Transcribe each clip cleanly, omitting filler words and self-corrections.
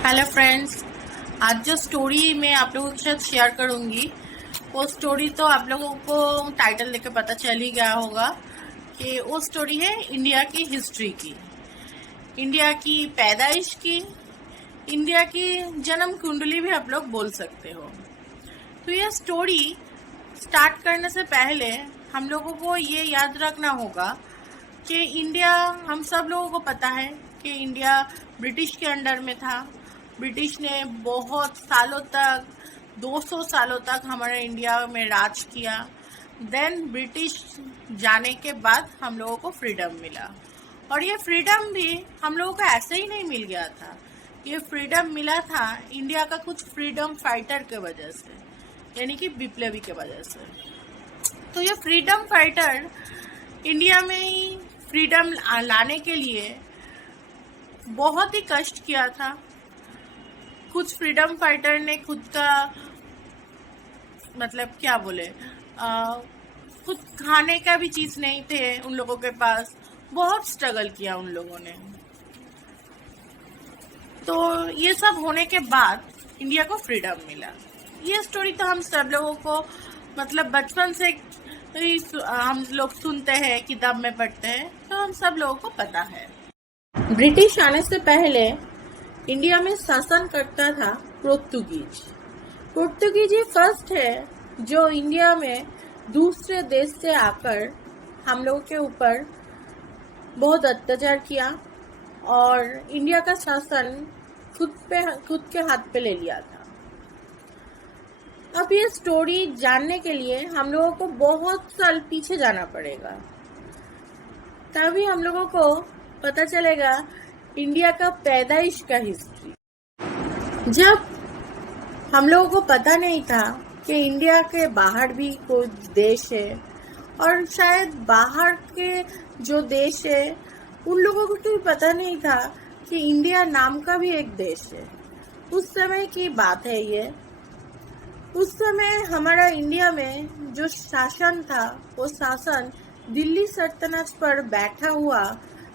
Hello friends, आज जो story मैं आप लोगों के साथ शेयर करूंगी वो स्टोरी तो आप लोगों को टाइटल देख के पता चल ही गया होगा कि वो स्टोरी है इंडिया की हिस्ट्री की, इंडिया की पैदाइश की, इंडिया की जन्म कुंडली भी आप लोग बोल सकते हो। तो यह स्टोरी स्टार्ट करने से पहले हम लोगों को ये याद रखना होगा कि इंडिया, हम सब लोगों को पता है कि इंडिया ब्रिटिश के अंडर में था। ब्रिटिश ने बहुत सालों तक, 200 सालों तक हमारे इंडिया में राज किया। देन ब्रिटिश जाने के बाद हम लोगों को फ्रीडम मिला, और ये फ्रीडम भी हम लोगों को ऐसे ही नहीं मिल गया था। ये फ्रीडम मिला था इंडिया का कुछ फ्रीडम फाइटर के वजह से, यानी कि विप्लवी के वजह से। तो ये फ्रीडम फाइटर इंडिया में ही फ्रीडम लाने के लिए बहुत ही कष्ट किया था। कुछ फ्रीडम फाइटर ने खुद का, मतलब क्या बोले, खुद खाने का भी चीज नहीं थे उन लोगों के पास। बहुत स्ट्रगल किया उन लोगों ने। तो ये सब होने के बाद इंडिया को फ्रीडम मिला। ये स्टोरी तो हम सब लोगों को, मतलब बचपन से हम लोग सुनते हैं, किताब में पढ़ते हैं, तो हम सब लोगों को पता है। ब्रिटिश आने से पहले इंडिया में शासन करता था पोर्तुगीज। पोर्तुगीज ही फर्स्ट है जो इंडिया में दूसरे देश से आकर हम लोगों के ऊपर बहुत अत्याचार किया और इंडिया का शासन खुद के हाथ पे ले लिया था। अब ये स्टोरी जानने के लिए हम लोगों को बहुत साल पीछे जाना पड़ेगा, तभी हम लोगों को पता चलेगा इंडिया का पैदाइश का हिस्ट्री। जब हम लोगों को पता नहीं था कि इंडिया के बाहर भी कोई देश है, और शायद बाहर के जो देश है उन लोगों को तो पता नहीं था कि इंडिया नाम का भी एक देश है। उस समय की बात है ये। उस समय हमारा इंडिया में जो शासन था, वो शासन दिल्ली सल्तनत पर बैठा हुआ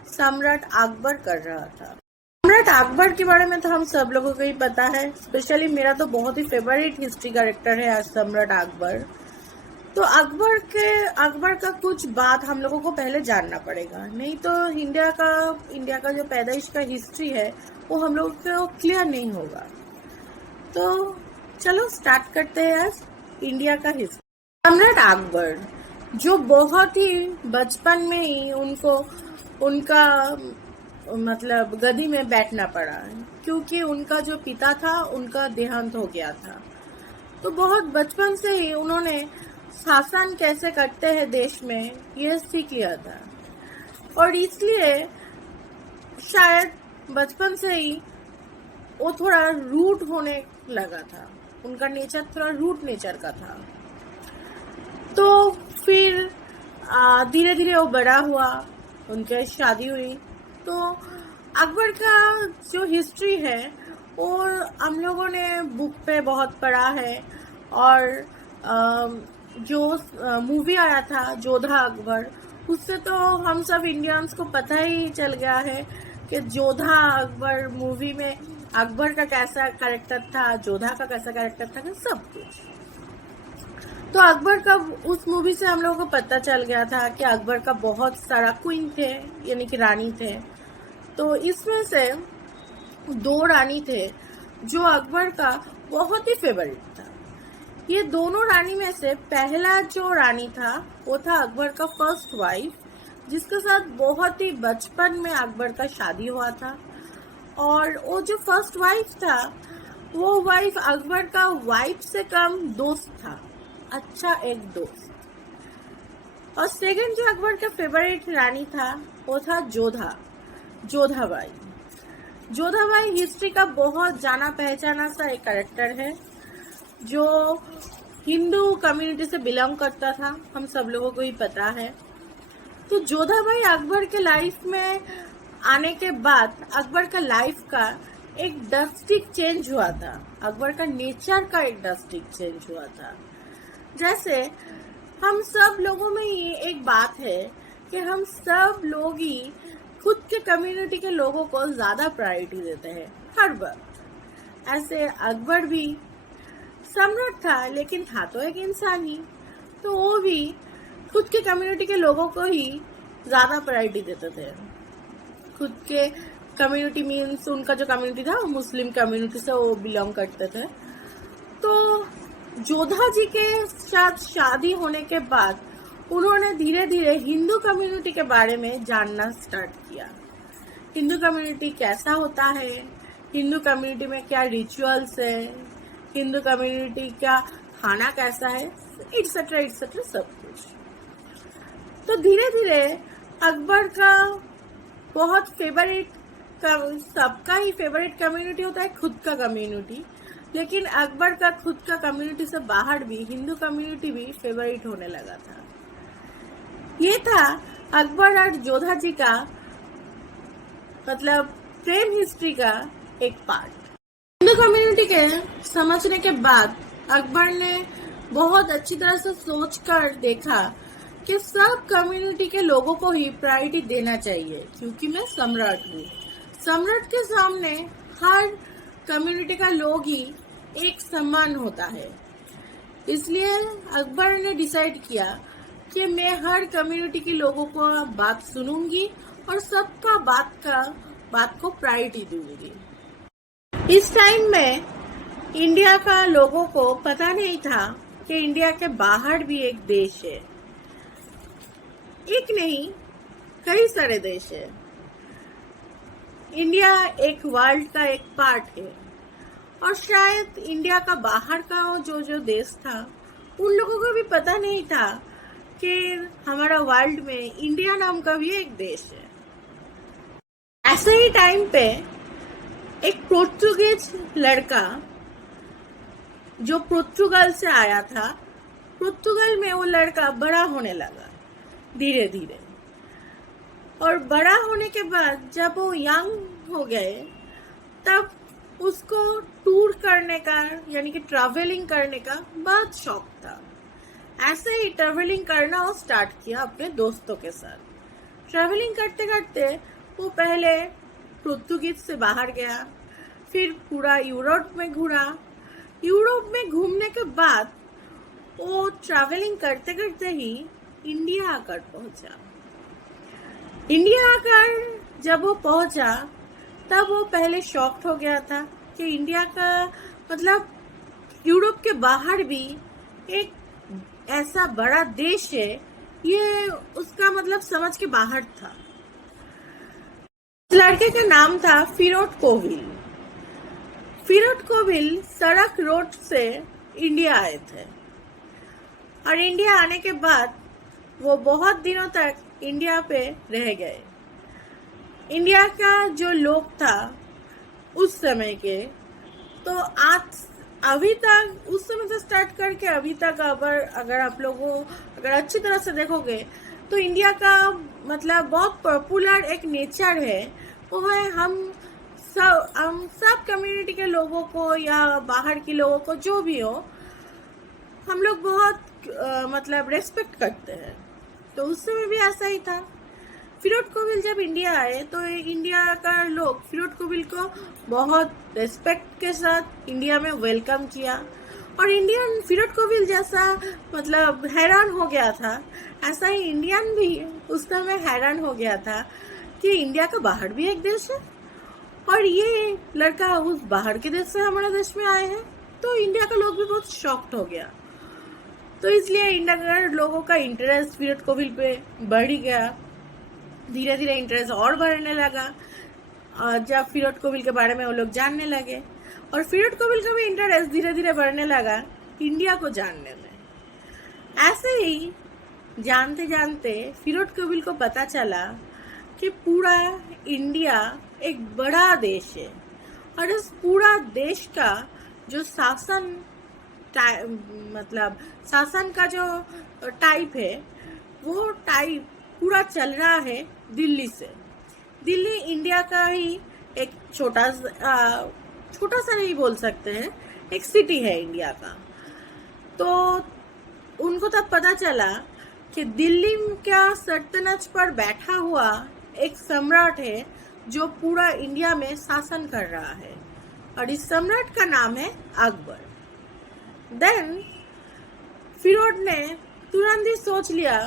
सम्राट अकबर कर रहा था। सम्राट अकबर के बारे में तो हम सब लोगों को ही पता है। स्पेशली मेरा तो बहुत ही फेवरेट हिस्ट्री कैरेक्टर है आज सम्राट अकबर। तो अकबर का कुछ बात हम लोगों को पहले जानना पड़ेगा, नहीं तो इंडिया का जो पैदाइश का हिस्ट्री है वो हम लोगों को क्लियर नहीं होगा। तो चलो स्टार्ट करते हैं आज इंडिया का हिस्ट्री। सम्राट अकबर जो बहुत ही बचपन में ही उनका मतलब गद्दी में बैठना पड़ा, क्योंकि उनका जो पिता था उनका देहांत हो गया था। तो बहुत बचपन से ही उन्होंने शासन कैसे करते हैं देश में यह सीख लिया था, और इसलिए शायद बचपन से ही वो थोड़ा रूट होने लगा था। उनका नेचर थोड़ा रूट नेचर का था। तो फिर धीरे धीरे वो बड़ा हुआ, उनकी शादी हुई। तो अकबर का जो हिस्ट्री है वो हम लोगों ने बुक पे बहुत पढ़ा है, और जो मूवी आया था जोधा अकबर, उससे तो हम सब इंडियंस को पता ही चल गया है कि जोधा अकबर मूवी में अकबर का कैसा कैरेक्टर था, जोधा का कैसा कैरेक्टर था, सब कुछ। तो अकबर का उस मूवी से हम लोगों को पता चल गया था कि अकबर का बहुत सारा क्वीन थे, यानी कि रानी थे। तो इसमें से 2 रानी थे जो अकबर का बहुत ही फेवरेट था। ये दोनों रानी में से पहला जो रानी था वो था अकबर का फर्स्ट वाइफ, जिसके साथ बहुत ही बचपन में अकबर का शादी हुआ था। और वो जो फर्स्ट वाइफ था वो वाइफ अकबर का वाइफ से कम दोस्त था, अच्छा एक दोस्त। और सेकंड जो अकबर का फेवरेट रानी था वो था जोधाबाई। जोधाबाई हिस्ट्री का बहुत जाना पहचाना सा एक कैरेक्टर है जो हिंदू कम्युनिटी से बिलोंग करता था, हम सब लोगों को ही पता है। तो जोधाबाई अकबर के लाइफ में आने के बाद अकबर का लाइफ का एक ड्रास्टिक चेंज हुआ था। अकबर का नेचर का एक ड्रास्टिक चेंज हुआ था। जैसे हम सब लोगों में ही एक बात है कि हम सब लोग ही खुद के कम्युनिटी के लोगों को ज्यादा प्रायोरिटी देते हैं हर वक्त। ऐसे अकबर भी सम्राट था, लेकिन था तो एक इंसान ही। तो वो भी खुद के कम्युनिटी के लोगों को ही ज्यादा प्रायोरिटी देते थे। खुद के कम्युनिटी मीन्स उनका जो कम्युनिटी था वो मुस्लिम कम्युनिटी से वो बिलोंग करते थे। तो जोधा जी के साथ शादी होने के बाद उन्होंने धीरे धीरे हिंदू कम्युनिटी के बारे में जानना स्टार्ट किया। हिंदू कम्युनिटी कैसा होता है, हिंदू कम्युनिटी में क्या रिचुअल्स है, हिंदू कम्युनिटी का खाना कैसा है, इट्सेट्रा सब कुछ। तो धीरे धीरे अकबर का बहुत फेवरेट, सबका ही फेवरेट कम्युनिटी होता है खुद का कम्युनिटी, लेकिन अकबर का खुद का कम्युनिटी से बाहर भी हिंदू कम्युनिटी भी फेवरेट होने लगा था। ये था अकबर और जोधा जी का मतलब प्रेम हिस्ट्री का एक पार्ट। हिंदू कम्युनिटी के समझने के बाद अकबर ने बहुत अच्छी तरह से सोचकर देखा कि सब कम्युनिटी के लोगों को ही प्रायोरिटी देना चाहिए, क्योंकि मैं सम्राट हूँ। सम्राट के सामने हर कम्युनिटी का लोग ही एक समान होता है। इसलिए अकबर ने डिसाइड किया कि मैं हर कम्युनिटी के लोगों को बात सुनूंगी और सबका बात को प्रायोरिटी दूंगी। इस टाइम में इंडिया का लोगों को पता नहीं था कि इंडिया के बाहर भी एक देश है। एक नहीं, कई सारे देश है। इंडिया एक वर्ल्ड का एक पार्ट है, और शायद इंडिया का बाहर का जो देश था उन लोगों को भी पता नहीं था कि हमारा वर्ल्ड में इंडिया नाम का भी एक देश है। ऐसे ही टाइम पे एक पोर्तुगीज लड़का जो पोर्तुगल से आया था, पोर्तुगल में वो लड़का बड़ा होने लगा धीरे धीरे, और बड़ा होने के बाद जब वो यंग हो गए तब उसको टूर करने का यानी कि ट्रैवलिंग करने का बहुत शौक था। ऐसे ही ट्रैवलिंग करना वो स्टार्ट किया अपने दोस्तों के साथ। ट्रैवलिंग करते करते वो पहले पोर्तुगीज से बाहर गया, फिर पूरा यूरोप में घूरा। यूरोप में घूमने के बाद वो ट्रैवलिंग करते करते ही इंडिया आकर पहुंचा। इंडिया आकर जब वो पहुंचा तब वो पहले शॉक्ड हो गया था कि इंडिया का मतलब यूरोप के बाहर भी एक ऐसा बड़ा देश है, ये उसका मतलब समझ के बाहर था। इस लड़के का नाम था फिरोट कोविल। फिरोट कोविल सड़क रोड से इंडिया आए थे, और इंडिया आने के बाद वो बहुत दिनों तक इंडिया पे रह गए। इंडिया का जो लोग था उस समय के, तो आज अभी तक उस समय से स्टार्ट करके अभी तक अगर आप लोगों अगर अच्छी तरह से देखोगे तो इंडिया का मतलब बहुत पॉपुलर एक नेचर है, वो है हम सब कम्युनिटी के लोगों को या बाहर के लोगों को जो भी हो, हम लोग बहुत मतलब रेस्पेक्ट करते हैं। तो उस समय भी ऐसा ही था। फिरोट कोविल जब इंडिया आए तो इंडिया का लोग फिरोट कोविल को बहुत रेस्पेक्ट के साथ इंडिया में वेलकम किया, और इंडियन फिरोट कोविल जैसा मतलब हैरान हो गया था, ऐसा ही इंडियन भी उस समय हैरान हो गया था कि इंडिया का बाहर भी एक देश है, और ये लड़का उस बाहर के देश से हमारे देश में आए हैं। तो इंडिया का लोग भी बहुत शॉक्ड हो गया। तो इसलिए इंडिया के लोगों का इंटरेस्ट फिरोट कोविल पे बढ़ ही गया। धीरे धीरे इंटरेस्ट और बढ़ने लगा, और जब फिरोट कोविल के बारे में वो लोग जानने लगे, और फिरोट कोविल का भी इंटरेस्ट धीरे धीरे बढ़ने लगा इंडिया को जानने में। ऐसे ही जानते जानते फिरोट कोविल को पता चला कि पूरा इंडिया एक बड़ा देश है, और इस पूरा देश का जो शासन का जो टाइप है, वो टाइप पूरा चल रहा है दिल्ली से। दिल्ली इंडिया का ही एक छोटा सा नहीं बोल सकते हैं, एक सिटी है इंडिया का। तो उनको तब पता चला कि दिल्ली का सल्तनत पर बैठा हुआ एक सम्राट है जो पूरा इंडिया में शासन कर रहा है। और इस सम्राट का नाम है अकबर। देन फिरोज ने तुरंत ही सोच लिया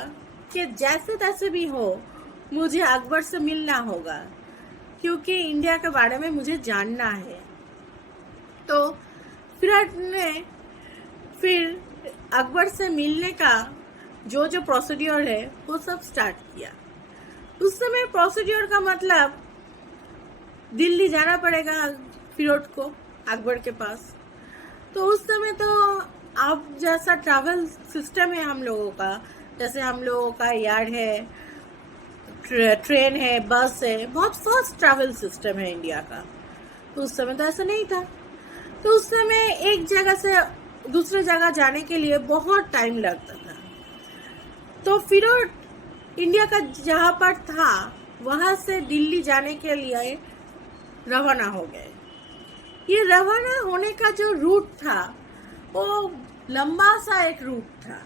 कि जैसे तैसे भी हो मुझे अकबर से मिलना होगा, क्योंकि इंडिया के बारे में मुझे जानना है। तो फिरोज ने फिर अकबर से मिलने का जो प्रोसीड्योर है वो सब स्टार्ट किया। उस समय प्रोसीड्योर का मतलब दिल्ली जाना पड़ेगा फिरोज को अकबर के पास। तो उस समय तो अब जैसा ट्रैवल सिस्टम है हम लोगों का, जैसे हम लोगों का यार्ड है, ट्रेन है, बस है, बहुत फास्ट ट्रैवल सिस्टम है इंडिया का। तो उस समय तो ऐसा नहीं था। तो उस समय एक जगह से दूसरे जगह जाने के लिए बहुत टाइम लगता था। तो फिरोज इंडिया का जहाँ पर था वहां से दिल्ली जाने के लिए रवाना हो गए। ये रवाना होने का जो रूट था वो लंबा सा एक रूट था,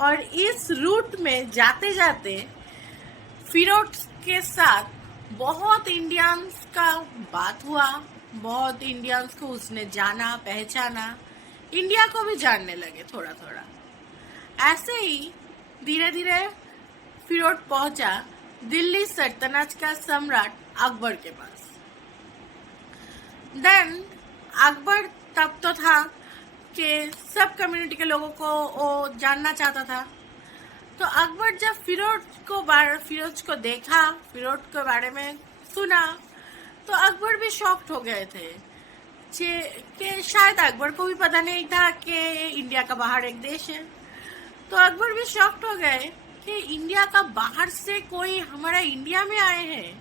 और इस रूट में जाते जाते फिरोज के साथ बहुत इंडियंस का बात हुआ, बहुत इंडियंस को उसने जाना, पहचाना, इंडिया को भी जानने लगे थोड़ा थोड़ा। ऐसे ही धीरे धीरे फिरोज पहुंचा दिल्ली सल्तनत का सम्राट अकबर के पास। देन अकबर तब तो था कि सब कम्युनिटी के लोगों को वो जानना चाहता था। तो अकबर जब फिरोज को देखा, फिरोज के बारे में सुना, तो अकबर भी शॉक्ड हो गए थे कि शायद अकबर को भी पता नहीं था कि इंडिया का बाहर एक देश है। तो अकबर भी शॉक्ड हो गए कि इंडिया का बाहर से कोई हमारा इंडिया में आए हैं।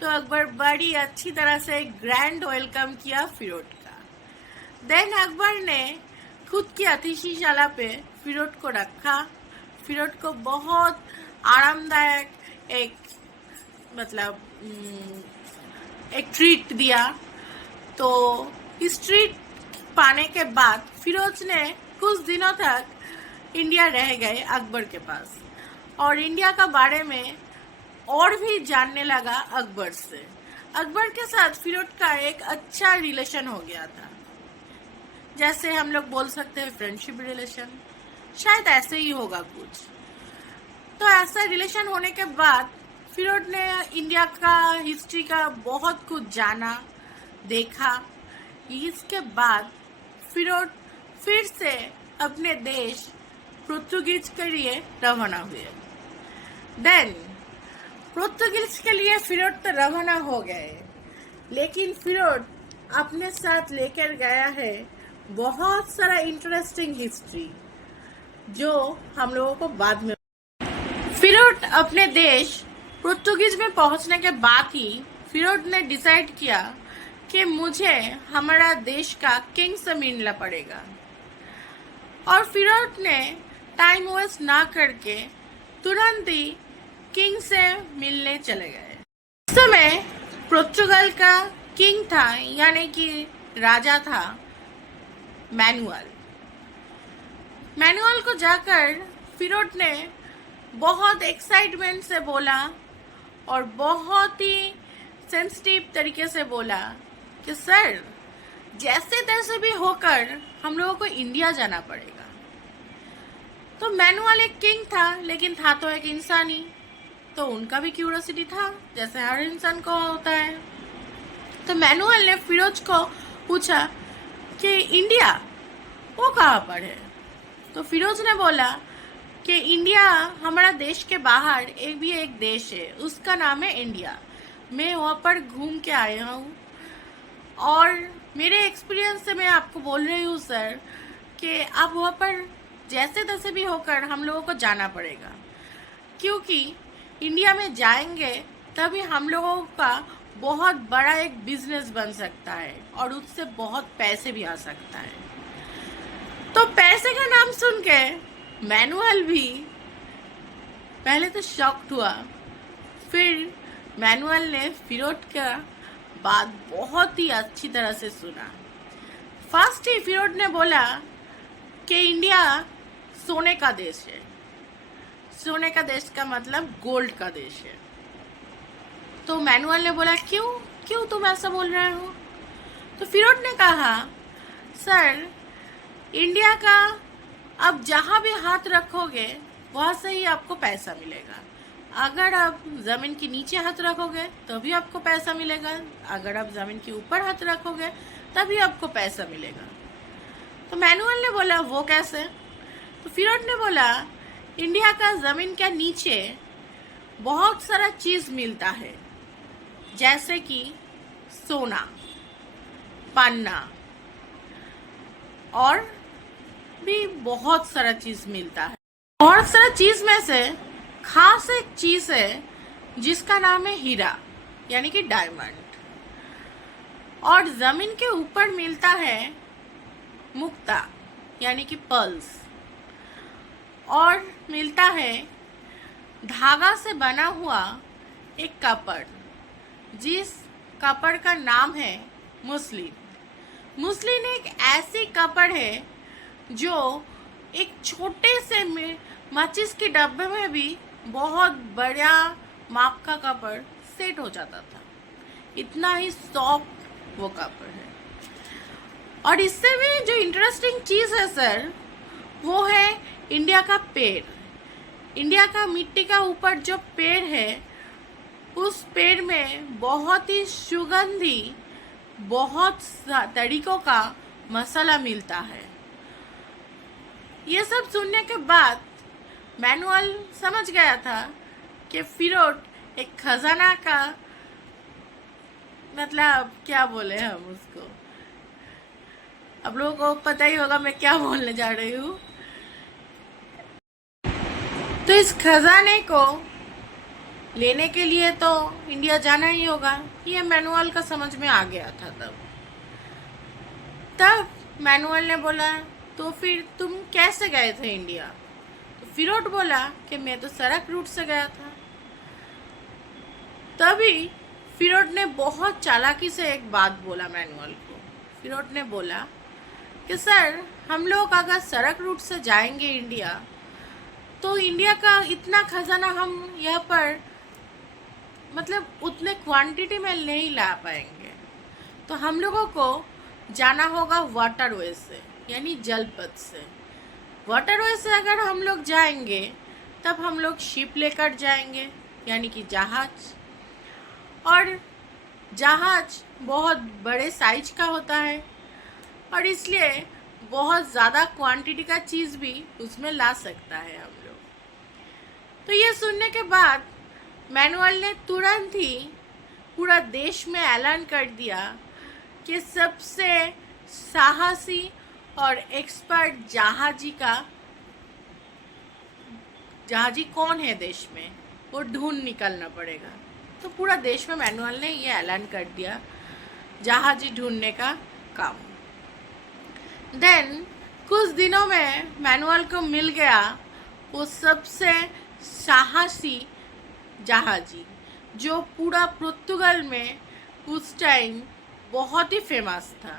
तो अकबर बड़ी अच्छी तरह से ग्रैंड वेलकम किया फिरोज का। देन अकबर ने खुद की अतिथिशाला पे फिरोज को रखा। फिरोज को बहुत आरामदायक एक ट्रीट दिया। तो इस ट्रीट पाने के बाद फिरोज ने कुछ दिनों तक इंडिया रह गए अकबर के पास, और इंडिया का बारे में और भी जानने लगा अकबर से। अकबर के साथ फिरोज का एक अच्छा रिलेशन हो गया था, जैसे हम लोग बोल सकते हैं फ्रेंडशिप रिलेशन, शायद ऐसे ही होगा कुछ। तो ऐसा रिलेशन होने के बाद फिरोज ने इंडिया का हिस्ट्री का बहुत कुछ जाना, देखा। इसके बाद फिरोज फिर से अपने देश पुर्तगाल के लिए रवाना हुए। देन पुर्तगाल के लिए फिरोज तो रवाना हो गए, लेकिन फिरोज अपने साथ लेकर गया है बहुत सारा इंटरेस्टिंग हिस्ट्री, जो हम लोगों को बाद में। फिरोज अपने देश पुर्तगाल में पहुंचने के बाद ही फिरोज ने डिसाइड किया कि मुझे हमारा देश का किंग से मिलना पड़ेगा, और फिरोज ने टाइम वेस्ट ना करके तुरंत ही किंग से मिलने चले गए। उस समय पुर्तगाल का किंग था, यानी कि राजा था मैनुअल। मैनुअल को जाकर फिरोज ने बहुत एक्साइटमेंट से बोला और बहुत ही सेंसिटिव तरीके से बोला कि सर, जैसे तैसे भी होकर हम लोगों को इंडिया जाना पड़ेगा। तो मैनुअल एक किंग था, लेकिन था तो एक इंसान ही, तो उनका भी क्यूरियोसिटी था, जैसे हर इंसान को होता है। तो मैनुअल ने फिरोज को पूछा कि इंडिया वो कहाँ पर है। तो फिरोज ने बोला कि इंडिया हमारा देश के बाहर एक देश है, उसका नाम है इंडिया। मैं वहाँ पर घूम के आया हूँ, और मेरे एक्सपीरियंस से मैं आपको बोल रही हूँ सर कि आप वहाँ पर जैसे तैसे भी होकर हम लोगों को जाना पड़ेगा, क्योंकि इंडिया में जाएंगे तभी हम लोगों का बहुत बड़ा एक बिजनेस बन सकता है, और उससे बहुत पैसे भी आ सकता है। तो पैसे का नाम सुन के मैनुअल भी पहले तो शॉक्ड हुआ, फिर मैनुअल ने फिरोज का बात बहुत ही अच्छी तरह से सुना। फर्स्ट ही फिरोज ने बोला कि इंडिया सोने का देश है। सोने का देश का मतलब गोल्ड का देश है। तो मैनुअल ने बोला क्यों तुम ऐसा बोल रहे हो। तो फिरोड ने कहा, सर इंडिया का अब जहाँ भी हाथ रखोगे वहाँ से ही आपको पैसा मिलेगा। अगर आप ज़मीन के नीचे हाथ रखोगे तो भी आपको पैसा मिलेगा, अगर आप ज़मीन के ऊपर हाथ रखोगे तभी आपको पैसा मिलेगा। तो मैनुअल ने बोला, वो कैसे? तो फिरोड ने बोला, इंडिया का ज़मीन के नीचे बहुत सारा चीज़ मिलता है, जैसे कि सोना, पन्ना और भी बहुत सारा चीज़ मिलता है। बहुत सारा चीज़ में से खास एक चीज़ है जिसका नाम है हीरा, यानी कि डायमंड। और ज़मीन के ऊपर मिलता है मुक्ता, यानी कि पर्ल्स। और मिलता है धागा से बना हुआ एक कपड़, जिस कपड़ का नाम है मुस्लिन। मुस्लिन एक ऐसी कपड़ है जो एक छोटे से माचिस के डब्बे में भी बहुत बड़ा माप का कपड़ सेट हो जाता था, इतना ही सॉफ्ट वो कपड़ है। और इससे भी जो इंटरेस्टिंग चीज़ है सर, वो है इंडिया का पेड़। इंडिया का मिट्टी का ऊपर जो पेड़ है, उस पेड़ में बहुत ही सुगंधी बहुत तरीकों का मसाला मिलता है। ये सब सुनने के बाद मैनुअल समझ गया था कि फिरोड एक खजाना का, मतलब क्या बोले हम उसको, आप लोगों को पता ही होगा मैं क्या बोलने जा रही हूँ। तो इस खजाने को लेने के लिए तो इंडिया जाना ही होगा, ये मैनुअल का समझ में आ गया था। तब मैनुअल ने बोला, तो फिर तुम कैसे गए थे इंडिया? तो फिरोड बोला कि मैं तो सड़क रूट से गया था। तभी फिरोड ने बहुत चालाकी से एक बात बोला मैनुअल को। फिरोड ने बोला कि सर, हम लोग अगर सड़क रूट से जाएंगे इंडिया, तो इंडिया का इतना खजाना हम यहाँ पर मतलब उतने क्वांटिटी में नहीं ला पाएंगे। तो हम लोगों को जाना होगा वाटरवे से, यानी जलपथ से। वाटरवे से अगर हम लोग जाएंगे तब हम लोग शिप लेकर जाएंगे, यानी कि जहाज। और जहाज बहुत बड़े साइज का होता है और इसलिए बहुत ज़्यादा क्वांटिटी का चीज़ भी उसमें ला सकता है हम लोग। तो ये सुनने के बाद मैनुअल ने तुरंत ही पूरा देश में ऐलान कर दिया कि सबसे साहसी और एक्सपर्ट जहाजी कौन है देश में, वो ढूंढ निकलना पड़ेगा। तो पूरा देश में मैनुअल ने ये ऐलान कर दिया जहाजी ढूंढने का काम। देन कुछ दिनों में मैनुअल को मिल गया वो सबसे साहसी जहाजी, जो पूरा पुर्तगाल में उस टाइम बहुत ही फेमस था।